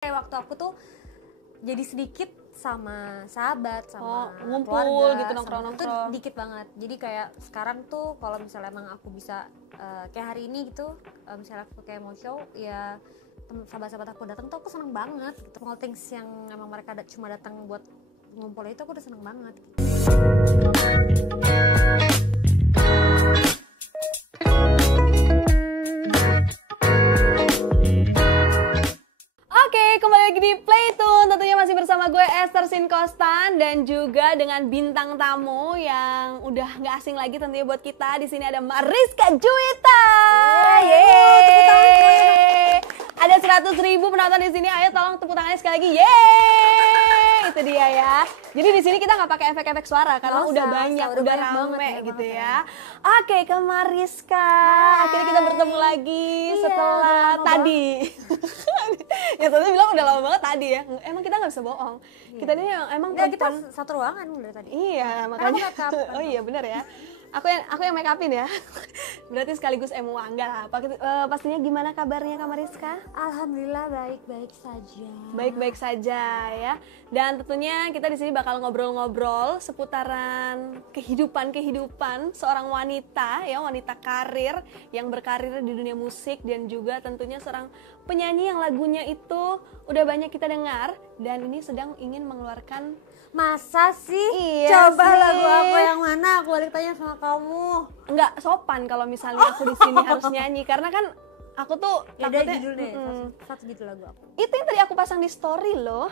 Kayak waktu aku tuh jadi sedikit sama sahabat, sama ngumpul keluarga, gitu, sama nongkrong-nongkrong. itu dikit banget. Jadi kayak sekarang tuh kalau misalnya emang aku bisa kayak hari ini gitu, misalnya aku kayak mau show, ya sahabat-sahabat aku datang tuh aku seneng banget gitu. Small things yang emang mereka cuma datang buat ngumpul itu aku udah seneng banget gitu. Oke, kembali lagi di Playtune. Tentunya masih bersama gue Esther Sinkostan dan juga dengan bintang tamu yang udah nggak asing lagi tentunya buat kita. Di sini ada Mariska Juwita. Yeay. Ada 100.000 penonton di sini. Ayo tolong tepuk tangannya sekali lagi. Yeay. Itu dia ya. Jadi di sini kita nggak pakai efek-efek suara karena udah banyak, udah rame gitu ya. Oke, ke Mariska. Akhirnya kita bertemu lagi setelah tadi. Ya tadi bilang udah lama banget tadi ya. Emang kita nggak bisa bohong. Kita ini emang Nggak, kita satu ruangan udah tadi. Iya, makanya. Oh iya benar ya. Aku yang make upin ya. Berarti sekaligus MUA enggak lah. Pastinya gimana kabarnya Kak Mariska? Alhamdulillah baik-baik saja. Baik-baik saja ya. Dan tentunya kita di sini bakal ngobrol-ngobrol seputaran kehidupan seorang wanita ya, wanita karir yang berkarir di dunia musik dan juga tentunya seorang penyanyi yang lagunya itu udah banyak kita dengar dan ini sedang ingin mengeluarkan. Masa sih? Iya Coba sih. lagu aku yang mana? Aku balik tanya sama kamu. Enggak sopan kalau misalnya aku di sini harus nyanyi karena kan aku tuh Ya udah takutnya judulnya, satu judul lagu aku. itu yang tadi aku pasang di story loh.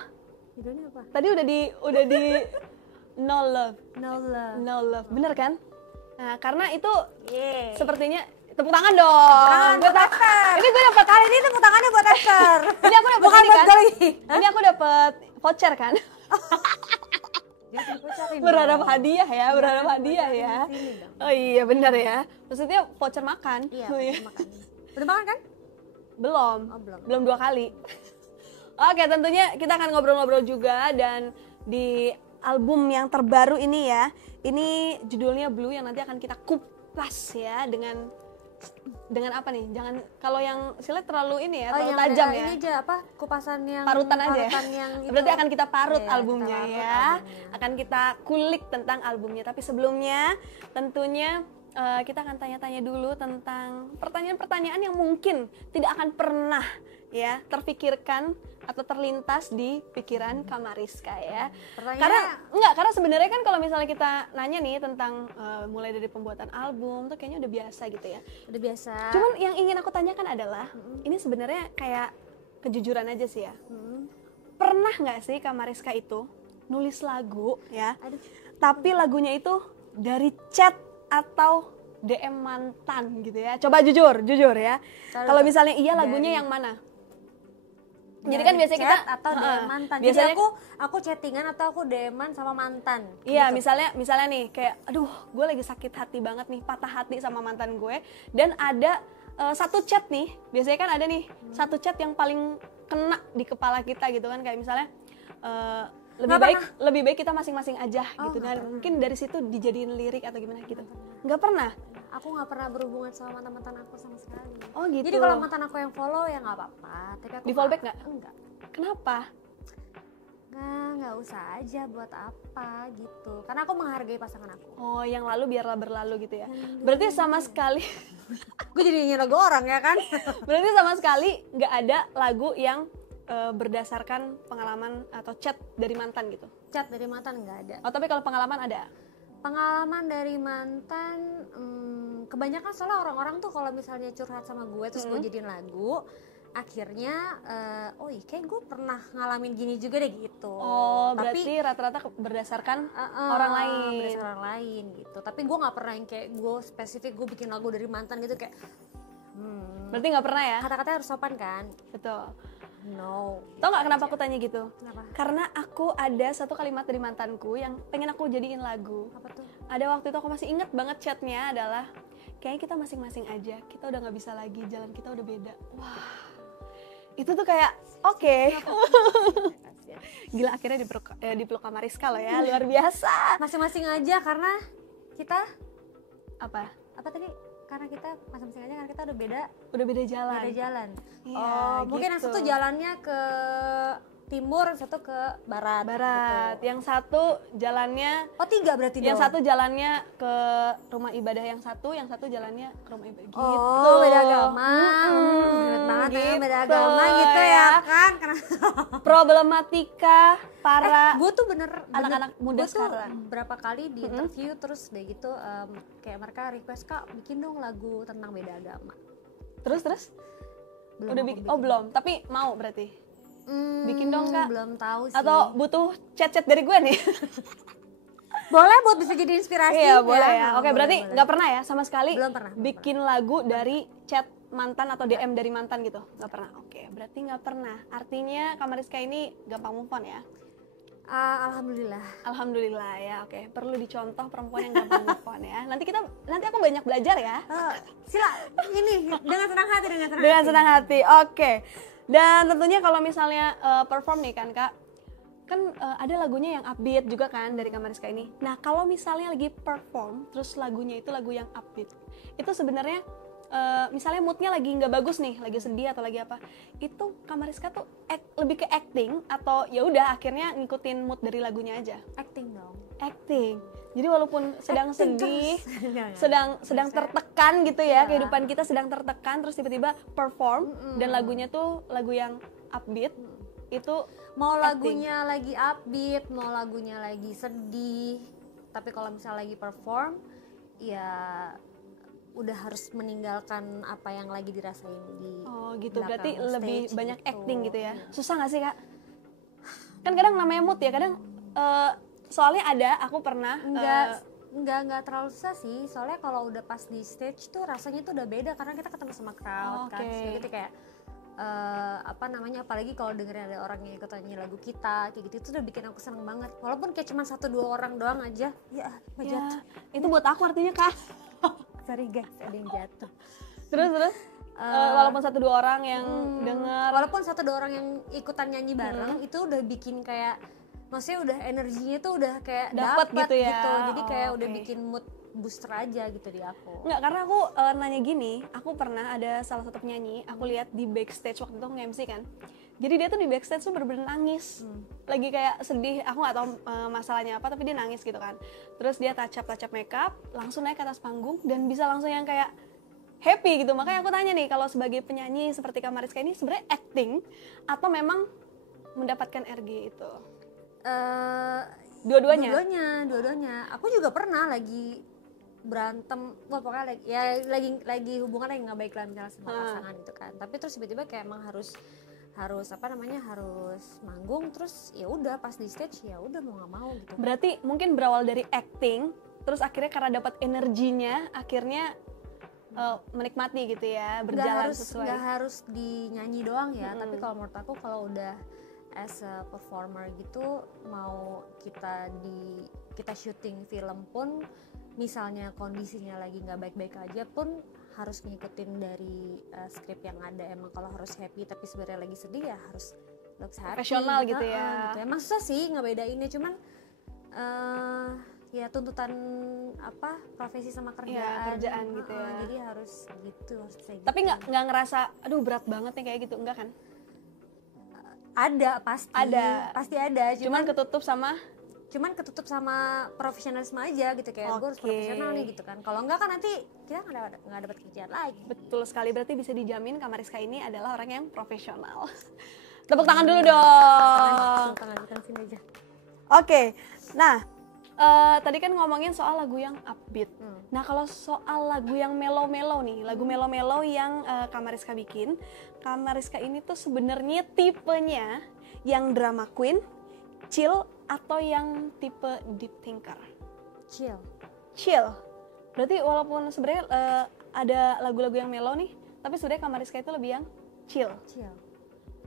Judulnya apa? Tadi udah di No Love. No Love. Bener kan? Nah, karena itu Yeah. sepertinya tepuk tangan dong. Buat Esther. Ini gue dapat Kali ini tepuk tangannya buat Esther. Ini aku dapat Bukan ini buat kan? Gali. Ini aku dapat voucher kan? Berharap hadiah ya, berharap hadiah ya. Oh iya benar ya. Maksudnya voucher makan. Iya, Oh, iya. makan. Udah makan kan? Belum. Oh, belum. Belum 2 kali. Oke, tentunya kita akan ngobrol-ngobrol juga dan di album yang terbaru ini ya. Ini judulnya Blue yang nanti akan kita kupas ya dengan apa nih? Jangan kalau yang silet terlalu ini ya, terlalu yang tajam ya. Ini aja apa? Kupasan yang Parutan aja ya. yang itu. Berarti akan kita parut Iya, albumnya kita parut ya. albumnya. Akan kita kulik tentang albumnya. Tapi sebelumnya tentunya kita akan tanya-tanya dulu tentang pertanyaan-pertanyaan yang mungkin tidak akan pernah ya terpikirkan atau terlintas di pikiran Kak Mariska ya. Karena sebenarnya kan kalau misalnya kita nanya nih tentang mulai dari pembuatan album tuh kayaknya udah biasa gitu ya. Udah biasa. Cuman yang ingin aku tanyakan adalah ini sebenarnya kayak kejujuran aja sih ya. Pernah nggak sih Kak Mariska itu nulis lagu ya? Aduh. Tapi lagunya itu dari chat atau DM mantan gitu ya. Coba jujur ya. Kalau misalnya iya lagunya yang mana? Jadi kan biasanya kita atau DM mantan. Biasanya Jadi aku chattingan atau aku DM-an sama mantan. iya, Gitu. misalnya nih kayak aduh, gue lagi sakit hati banget nih, patah hati sama mantan gue dan ada satu chat nih. Biasanya kan ada nih satu chat yang paling kena di kepala kita gitu kan, kayak misalnya lebih baik kita masing-masing aja gitu kan. Mungkin dari situ dijadiin lirik atau gimana gitu. Nggak pernah. Aku nggak pernah berhubungan sama mantan-mantan aku sama sekali. Oh gitu. Jadi kalau mantan aku yang follow ya nggak apa-apa. Tapi aku Di follow back nggak? Enggak. Kenapa? Nggak usah aja, buat apa gitu. Karena aku menghargai pasangan aku. Oh, yang lalu biarlah berlalu gitu ya. Berarti sama sekali Gue jadi nyanyi lagu orang ya kan? berarti sama sekali nggak ada lagu yang berdasarkan pengalaman atau chat dari mantan gitu. Chat dari mantan nggak ada. Oh, tapi kalau pengalaman ada. Pengalaman dari mantan, kebanyakan soalnya orang-orang tuh kalau misalnya curhat sama gue terus gue jadiin lagu, akhirnya kayak gue pernah ngalamin gini juga deh gitu. Oh, Tapi berarti rata-rata berdasarkan orang lain. berdasarkan orang lain gitu. Tapi gue nggak pernah yang kayak gue spesifik gue bikin lagu dari mantan gitu kayak. Berarti nggak pernah ya? Kata-katanya harus sopan kan? Betul. No. Tau nggak kenapa aku tanya gitu? Kenapa? Karena aku ada satu kalimat dari mantanku yang pengen aku jadiin lagu. Apa tuh? Ada waktu itu aku masih inget banget chatnya adalah kayaknya kita masing-masing aja, kita udah nggak bisa lagi, jalan kita udah beda. Wah, itu tuh kayak oke. Gila, akhirnya dipeluk sama Mariska loh ya, luar biasa. Masing-masing aja karena kita Apa? apa tadi? karena kita masing-masing aja karena kita udah beda jalan. Iya, mungkin yang satu jalannya ke timur, satu ke barat gitu. Yang satu jalannya 3 berarti yang dong. satu jalannya ke rumah ibadah yang satu jalannya ke rumah ibadah gitu. Beda agama. Berat banget gitu, beda agama gitu ya kan. Karena problematika para gue tuh bener anak-anak muda gua tuh sekarang. berapa kali di interview terus deh gitu kayak mereka request, Kak bikin dong lagu tentang beda agama. Terus Belum udah aku bikin. bikin. Belum, tapi mau berarti bikin dong, Kak. Belum tahu sih. Atau butuh chat dari gue nih? Boleh buat bisa jadi inspirasi. Iya, boleh ya. Oke, Boleh, berarti boleh. nggak pernah ya sama sekali Belum pernah. bikin lagu dari chat mantan atau DM dari mantan gitu? Nggak pernah. Oke, berarti nggak pernah. Artinya Kak Mariska ini gampang move on ya? Alhamdulillah. Alhamdulillah ya. Oke, perlu dicontoh perempuan yang gampang move on ya. Nanti aku banyak belajar ya. Sila, ini dengan senang hati. Dengan senang hati. Oke. Dan tentunya kalau misalnya perform nih kan Kak, kan ada lagunya yang upbeat juga kan dari Kak Mariska ini. Nah kalau misalnya lagi perform, terus lagunya itu lagu yang upbeat, itu sebenarnya misalnya moodnya lagi nggak bagus nih, lagi sedih atau lagi apa, itu Kak Mariska tuh lebih ke acting atau ya udah akhirnya ngikutin mood dari lagunya aja? Acting dong. Acting. Jadi walaupun sedang Acting sedih, terus. sedang tertekan gitu ya, Iya. kehidupan kita sedang tertekan, terus tiba-tiba perform dan lagunya tuh lagu yang upbeat, itu Mau acting. lagunya lagi upbeat, mau lagunya lagi sedih, tapi kalau misalnya lagi perform, ya udah harus meninggalkan apa yang lagi dirasain di Oh gitu, belakang berarti stage lebih banyak gitu. acting gitu ya. Iya. Susah gak sih Kak? Kan kadang namanya mood ya, kadang soalnya aku pernah Enggak terlalu susah sih, soalnya kalau udah pas di stage tuh rasanya tuh udah beda karena kita ketemu sama crowd kan, terus gitu kayak apalagi kalau dengerin ada orang yang ikut nyanyi lagu kita kayak gitu, itu udah bikin aku seneng banget walaupun kayak cuma 1-2 orang doang aja ya jatuh. Itu buat aku artinya Kak. Sorry guys, ada yang jatuh. Terus walaupun 1-2 orang yang denger, walaupun 1-2 orang yang ikutan nyanyi bareng itu udah bikin kayak maksudnya udah energinya tuh udah kayak dapet gitu ya. jadi kayak udah Oke. bikin mood booster aja gitu di aku. Enggak, karena aku nanya gini, aku pernah ada salah satu penyanyi, aku lihat di backstage waktu itu nge-MC kan. Jadi dia tuh di backstage tuh bener-bener nangis. Lagi kayak sedih, aku gak tahu masalahnya apa, tapi dia nangis gitu kan. Terus dia touch up makeup, langsung naik ke atas panggung dan bisa langsung yang kayak happy gitu. Makanya aku tanya nih, kalau sebagai penyanyi seperti Kak Mariska ini sebenarnya acting atau memang mendapatkan energi itu? Dua-duanya. Aku juga pernah lagi berantem, pokoknya lagi hubungan yang nggak baik lah misalnya sama pasangan gitu kan. Tapi terus tiba-tiba kayak emang harus harus manggung, terus ya udah pas di stage ya udah mau nggak mau gitu. Berarti mungkin berawal dari acting, terus akhirnya karena dapat energinya, akhirnya menikmati gitu ya, berjalan sesuai. Nggak harus dinyanyi doang ya, tapi kalau menurut aku kalau udah as a performer gitu, mau kita syuting film pun misalnya kondisinya lagi nggak baik-baik aja pun harus ngikutin dari skrip yang ada. Emang kalau harus happy tapi sebenarnya lagi sedih ya harus happy profesional gitu ya. gitu. Emang susah sih ngebedainnya, cuman ya tuntutan profesi sama kerjaan gitu ya. Jadi harus gitu, harus kayak Tapi gitu. nggak ngerasa aduh berat banget nih kayak gitu, enggak kan? Ada pasti ada, Cuman ketutup sama profesionalisme aja gitu, kayak gue harus profesional nih gitu kan. Kalau enggak kan nanti kita nggak dapat kerjaan lagi. Betul sekali, berarti bisa dijamin Kak Mariska ini adalah orang yang profesional. Tepuk tangan dulu dong. Tangan sini aja. Oke, nah tadi kan ngomongin soal lagu yang upbeat. Nah kalau soal lagu yang mellow-mellow nih, lagu mellow-mellow yang Kak Mariska bikin, Kak Mariska ini tuh sebenarnya tipenya yang drama queen, chill, atau yang tipe deep thinker? Chill. Berarti walaupun sebenarnya ada lagu-lagu yang mellow nih, tapi sebenarnya Kak Mariska itu lebih yang chill.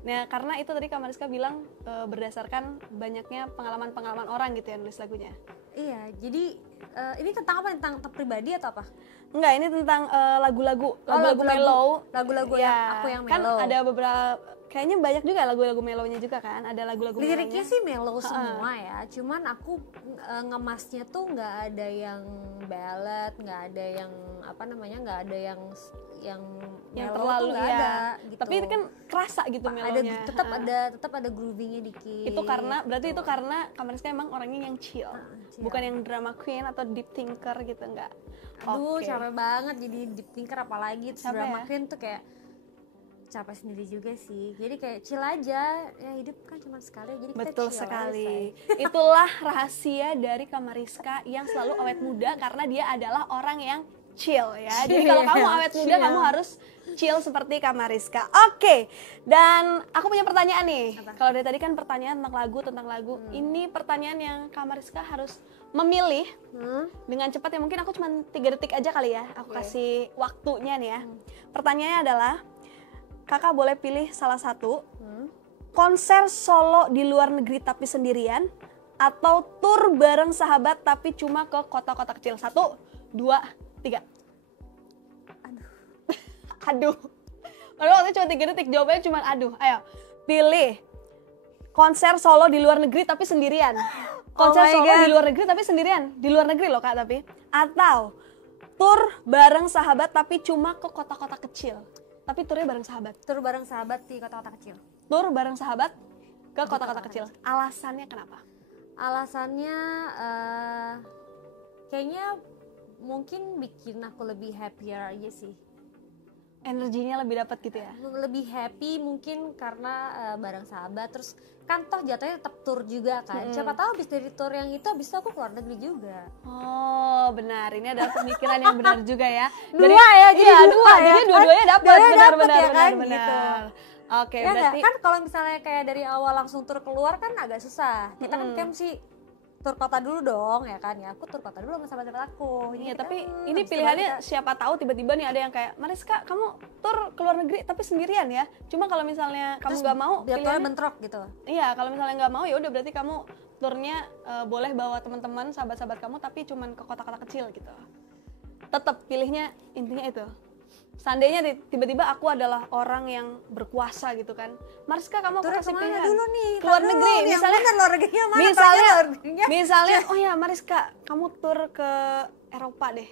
Nah karena itu tadi Kak Mariska bilang berdasarkan banyaknya pengalaman-pengalaman orang gitu ya nulis lagunya. Iya, jadi ini tentang apa? Tentang pribadi atau apa? Enggak, ini tentang lagu-lagu mellow. Lagu-lagu Ya, yang aku yang mellow. Kan ada beberapa Kayaknya banyak juga lagu-lagu mellow-nya juga kan, ada lagu-lagu liriknya mellow-nya. sih mellow semua ya, cuman aku ngemasnya tuh nggak ada yang ballad, nggak ada yang apa namanya, nggak ada yang mellow terlalu tuh nggak ya. ada gitu. Tapi itu kan kerasa gitu mellow-nya. Tetap ada groovingnya dikit. Itu karena berarti itu karena Kamariska emang orangnya yang chill. Chill. Bukan yang drama queen atau deep thinker gitu, enggak. Aduh, Oke. capek banget jadi deep thinker, apalagi terus Capek drama ya? queen tuh kayak capek sendiri juga sih. Jadi kayak chill aja, ya hidup kan cuma sekali, jadi kita Betul chill sekali. aja, say. Itulah rahasia dari Kamariska yang selalu awet muda karena dia adalah orang yang chill ya. Jadi kalau kamu awet muda, Chill. kamu harus chill seperti Kamariska. Oke. Dan aku punya pertanyaan nih. Kalau dari tadi kan pertanyaan tentang lagu. Ini pertanyaan yang Kamariska harus memilih dengan cepat ya. Mungkin aku cuma 3 detik aja kali ya. Aku kasih waktunya nih ya. Pertanyaannya adalah, kakak boleh pilih salah satu, konser solo di luar negeri tapi sendirian, atau tur bareng sahabat tapi cuma ke kota-kota kecil. 1, 2, 3. Aduh. Padahal waktu cuma 3 detik, jawabannya cuma aduh. Ayo, pilih konser solo di luar negeri tapi sendirian. Konser my solo God. di luar negeri tapi sendirian. Di luar negeri loh Kak tapi. Atau tur bareng sahabat tapi cuma ke kota-kota kecil. Tapi turnya bareng sahabat. Tur bareng sahabat di kota-kota kecil. Tur bareng sahabat ke kota-kota kecil. Alasannya kenapa? Alasannya kayaknya mungkin bikin aku lebih happier aja sih. Energinya lebih dapat gitu ya. Lebih happy mungkin karena bareng sahabat, terus kan toh jatuhnya tetap tur juga kan. Siapa tahu habis dari tur yang itu habis itu aku keluar negeri juga. Oh benar, ini adalah pemikiran yang benar juga ya. Dua ya, jadi iya, dua ya. jadi dua-duanya dapat, Dua-duanya benar, dapet benar, ya kan, benar, gitu. benar. Oke, Ya berarti kan kalau misalnya kayak dari awal langsung tur keluar kan agak susah. Kita kan mesti tur kota dulu dong ya kan ya. Aku tur kota dulu sama sahabat-sahabat aku. Jadi iya, kita, tapi ini habis itu pilihannya baru siapa tahu tiba-tiba nih ada yang kayak, Mariska, kamu tur ke luar negeri tapi sendirian ya. Cuma kalau misalnya kamu nggak mau, biar turnya pilihannya, bentrok gitu. iya, kalau misalnya nggak mau ya udah berarti kamu turnya boleh bawa teman-teman, sahabat-sahabat kamu tapi cuman ke kota-kota kecil gitu. Tetap pilihnya intinya itu. Seandainya tiba-tiba aku adalah orang yang berkuasa gitu kan, Mariska kamu aku Tur kasih kemana pilihan dulu nih? keluar Tar dulu, negeri yang misalnya, bener luar negerinya mana? misalnya Tanya luar negerinya. misalnya oh ya Mariska kamu tur ke Eropa deh,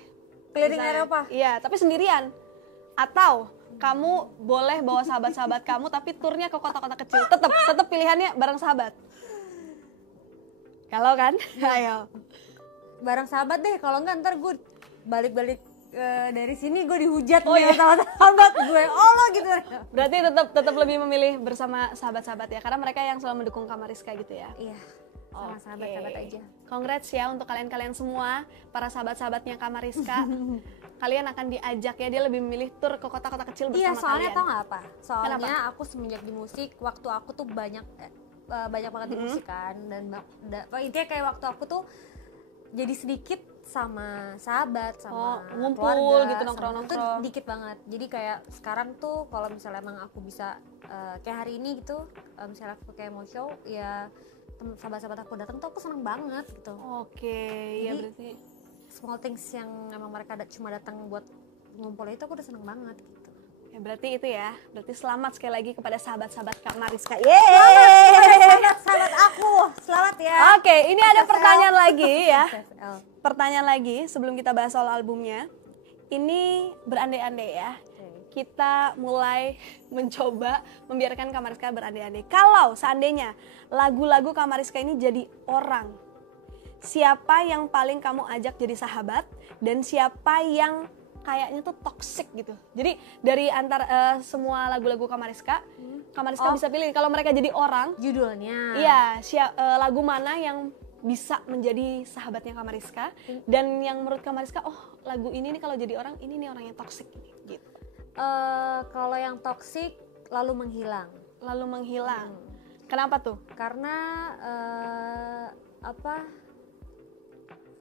Keliling misalnya. Eropa. Iya tapi sendirian, atau kamu boleh bawa sahabat-sahabat kamu tapi turnya ke kota-kota kecil. Tetap pilihannya bareng sahabat. Kalau kan ayo Bareng sahabat deh, kalau enggak ntar gue balik-balik dari sini gue dihujat Oh, nih iya. sama sahabat gue. Oh lo gitu. berarti tetap lebih memilih bersama sahabat-sahabat ya, karena mereka yang selalu mendukung Kamariska gitu ya. Iya. Sama Oke. sahabat-sahabat aja. Congrats ya untuk kalian-kalian semua, para sahabat-sahabatnya Kamariska. Kalian akan diajak ya, dia lebih memilih tur ke kota-kota kecil bersama Iya, soalnya kalian. tau nggak apa? Soalnya Kenapa? aku semenjak di musik, waktu aku tuh banyak banget di musik kan, dan intinya kayak waktu aku tuh jadi sedikit sama sahabat, sama ngumpul keluarga, gitu, sama- nongkrong-nongkrong. itu dikit banget. Jadi kayak sekarang tuh kalau misalnya emang aku bisa kayak hari ini gitu, misalnya aku kayak mau show, ya sahabat-sahabat aku datang tuh aku seneng banget gitu. Oke, ya Jadi- berarti Small things yang emang mereka cuma datang buat ngumpul itu aku udah seneng banget gitu. ya berarti itu ya. Berarti selamat sekali lagi kepada sahabat-sahabat Kamariska. Yeay! Sahabat aku, selamat ya. Oke, ini ada pertanyaan lagi ya. SSL. Pertanyaan lagi sebelum kita bahas soal albumnya. Ini berandai-andai ya. Kita mulai mencoba membiarkan Kamariska berandai-andai. Kalau seandainya lagu-lagu Kamariska ini jadi orang, siapa yang paling kamu ajak jadi sahabat dan siapa yang kayaknya tuh toxic gitu. Jadi dari antara semua lagu-lagu Kamariska, Kamariska bisa pilih kalau mereka jadi orang, Judulnya. iya, lagu mana yang bisa menjadi sahabatnya Kamariska dan yang menurut Kamariska, oh lagu ini nih kalau jadi orang, ini nih orang yang toxic gitu. Kalau yang toxic lalu menghilang. Lalu menghilang. Kenapa tuh? Karena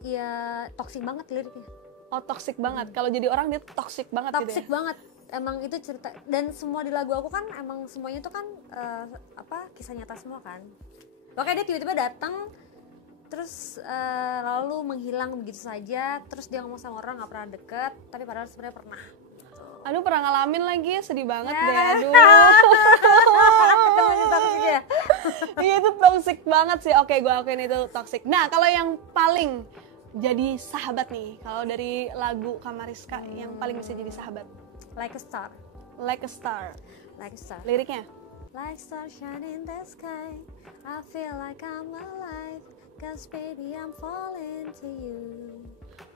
ya toxic banget liriknya. Oh toxic banget. Kalau jadi orang dia toxic banget Toxic gitu ya. banget. Emang itu cerita, dan semua di lagu aku kan emang semuanya itu kan kisah nyata semua kan. Makanya dia tiba-tiba datang terus lalu menghilang begitu saja, terus dia ngomong sama orang nggak pernah deket, tapi padahal sebenarnya pernah. Aduh, pernah ngalamin lagi, sedih banget Ya. deh. Aduh. Ketemu toxic ya. Iya, itu toxic banget sih. Oke, gue akuin itu toxic. Nah, kalau yang paling jadi sahabat nih, kalau dari lagu Kamariska yang paling bisa jadi sahabat, Like a star. Like a Star. Like a star. Liriknya? Like star shining in the sky, I feel like I'm alive, 'cause baby I'm falling to you.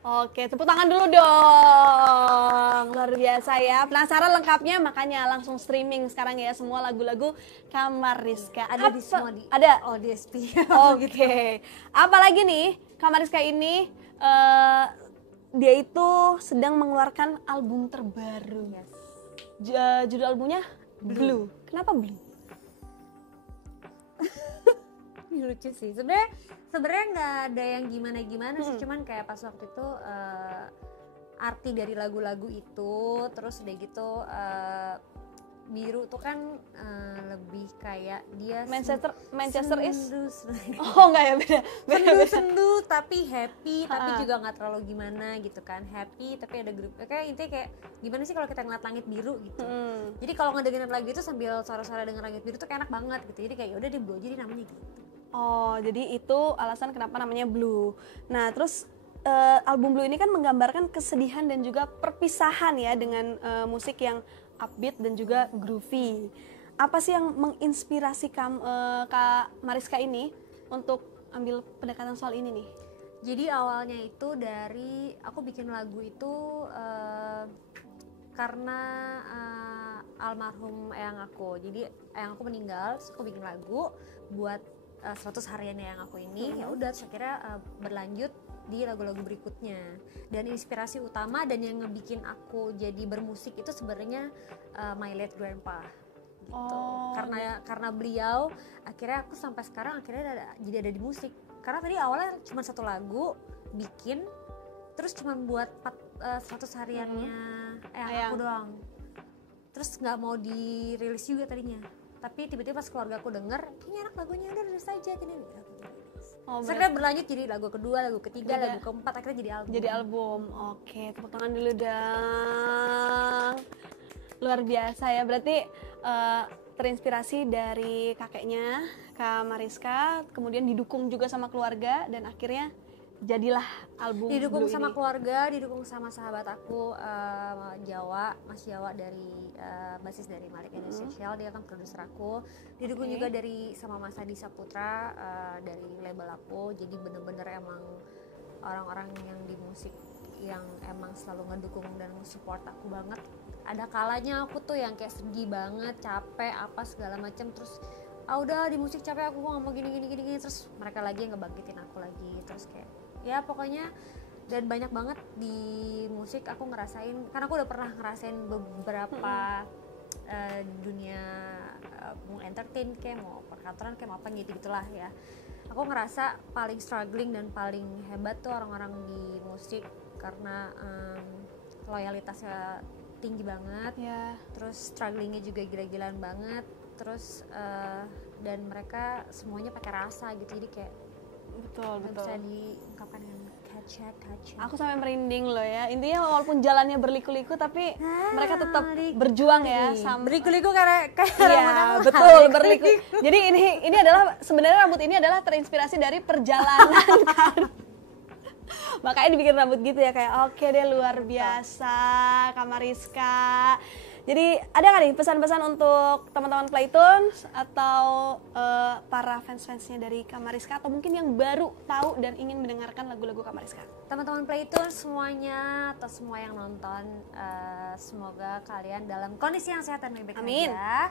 Oke, tepuk tangan dulu dong. Luar biasa ya. Penasaran lengkapnya? Makanya langsung streaming sekarang ya semua lagu-lagu Kamariska. Ada di semua di Ada. DSP. Oke. Apalagi nih, Kamariska ini dia itu sedang mengeluarkan album terbaru. Yes. Judul albumnya Blue. Kenapa Blue? Ini lucu sih. Sebenarnya nggak ada yang gimana sih, cuman kayak pas waktu itu arti dari lagu-lagu itu, terus udah gitu biru tuh kan lebih kayak dia Manchester is. sendu, Oh enggak ya, beda. sendu tapi happy, tapi juga nggak terlalu gimana gitu kan, happy tapi ada grup kayak intinya kayak gimana sih kalau kita ngeliat langit biru gitu. Jadi kalau ngedengerin lagu itu sambil suara-suara denger langit biru tuh kayak enak banget gitu, jadi kayak yaudah deh Blue jadi namanya gitu. Oh, jadi itu alasan kenapa namanya Blue. Nah, terus album Blue ini kan menggambarkan kesedihan dan juga perpisahan ya dengan musik yang upbeat dan juga groovy. Apa sih yang menginspirasi Kak Mariska ini untuk ambil pendekatan soal ini nih? Jadi awalnya itu dari aku bikin lagu itu karena almarhum eyang aku. Jadi eyang aku meninggal, terus aku bikin lagu buat 100 hariannya yang aku ini. Ya udah, terus akhirnya berlanjut di lagu-lagu berikutnya. Dan inspirasi utama dan yang ngebikin aku jadi bermusik itu sebenarnya my late grandpa gitu. Karena beliau akhirnya aku sampai sekarang akhirnya jadi ada di musik. Karena tadi awalnya cuma satu lagu bikin, terus cuma buat 100 hariannya aku doang. Terus nggak mau dirilis juga tadinya. Tapi tiba-tiba pas keluarga aku denger, kayaknya enak lagunya, udah rilis aja gini. Akhirnya berlanjut jadi lagu kedua, lagu ketiga, lagu keempat, akhirnya jadi album. Jadi album. Oke, tepuk tangan dulu dong. Luar biasa ya. Berarti terinspirasi dari kakeknya, Kak Mariska, kemudian didukung juga sama keluarga dan akhirnya jadilah album didukung Blue sama ini. keluarga, didukung sama sahabat aku Mas Jawa dari basis dari Malik Essential, dia kan produser aku, didukung juga dari sama Mas Adi Saputra dari label aku. Jadi bener-bener emang orang-orang yang di musik yang emang selalu ngedukung dan support aku banget. Ada kalanya aku tuh yang kayak sedih banget, capek apa segala macam, terus udah di musik capek, aku nggak mau gini, terus mereka lagi yang ngebangkitin aku lagi, terus kayak ya pokoknya. Dan banyak banget di musik aku ngerasain, karena aku udah pernah ngerasain beberapa dunia mau entertain kayak mau perkantoran kayak mau apa gitulah ya. Aku ngerasa paling struggling dan paling hebat tuh orang-orang di musik karena loyalitasnya tinggi banget, terus strugglingnya juga gila-gilaan banget, terus dan mereka semuanya pakai rasa gitu, jadi kayak betul bisa diungkapkan dengan kaca. Aku sampai merinding loh ya. Intinya walaupun jalannya berliku-liku tapi mereka tetap berjuang ya sama berliku-liku karena iya, betul berliku. Jadi ini adalah sebenarnya rambut ini adalah terinspirasi dari perjalanan kan. Makanya dibikin rambut gitu ya, kayak oke deh, luar biasa Kak Mariska. Jadi ada nggak nih pesan-pesan untuk teman-teman Playtoons atau para fans-fansnya dari Kak Mariska, atau mungkin yang baru tahu dan ingin mendengarkan lagu-lagu Kak Mariska? Teman-teman Playtoons semuanya atau semua yang nonton, semoga kalian dalam kondisi yang sehat dan baik-baik aja.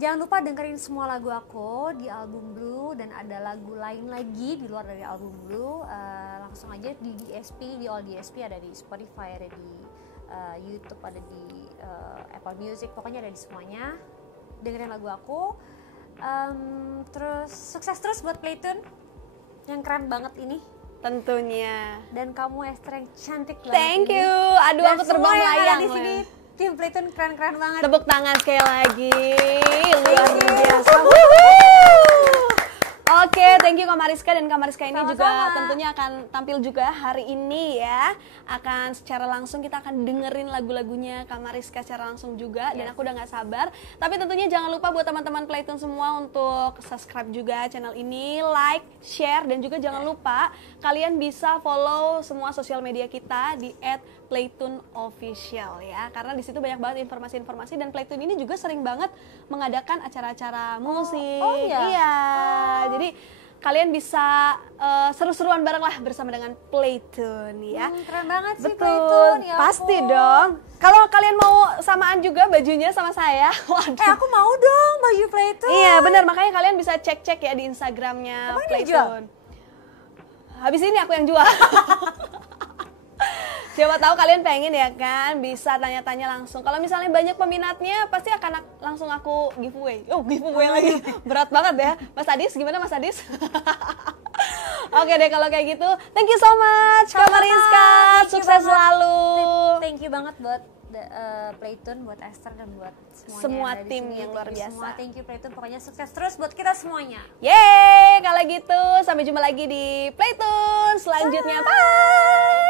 Jangan lupa dengerin semua lagu aku di album Blue, dan ada lagu lain lagi di luar dari album Blue. Langsung aja di DSP, di all DSP, ada di Spotify, ada di YouTube, ada di Apple Music, pokoknya ada di semuanya. Dengerin lagu aku. Terus sukses terus buat Playtoon yang keren banget ini. Tentunya. Dan kamu Esther yang cantik banget. Thank you. Aduh, dan aku terbang melayang di sini. Tim Playtoon keren-keren banget. Tepuk tangan sekali lagi. Luar biasa. Oke, thank you Kak Mariska. Mariska, dan Kak Mariska ini Sama-sama. juga tentunya akan tampil juga hari ini ya. Akan secara langsung kita akan dengerin lagu-lagunya Kak Mariska secara langsung juga, dan aku udah gak sabar. Tapi tentunya jangan lupa buat teman-teman Playtune semua untuk subscribe juga channel ini, like, share, dan juga jangan lupa kalian bisa follow semua sosial media kita di @playtuneofficial ya. Karena di situ banyak banget informasi-informasi, dan Playtune ini juga sering banget mengadakan acara-acara musik. Iya. Jadi kalian bisa seru-seruan bareng lah bersama dengan Playtune ya. Keren banget sih Betul, Playtune, ya pasti ampun. dong. Kalau kalian mau samaan juga bajunya sama saya, waduh. Aku mau dong baju Playtune. Iya benar, makanya kalian bisa cek-cek ya di Instagramnya Emang ini Playtune. Habis ini aku yang jual. Siapa tahu kalian pengen ya kan, bisa tanya-tanya langsung. Kalau misalnya banyak peminatnya, pasti akan langsung aku giveaway. Oh, giveaway lagi. Berat banget ya. Mas Adis, gimana Mas Adis? Oke deh kalau kayak gitu. Thank you so much Kak Mariska. Sukses selalu. Thank you banget buat Playtune, buat Esther, dan buat Semua ada di tim sini. yang luar Thank you biasa. semua. Thank you Playtune, pokoknya sukses terus buat kita semuanya. Yeay, kalau gitu sampai jumpa lagi di Playtune selanjutnya. Bye.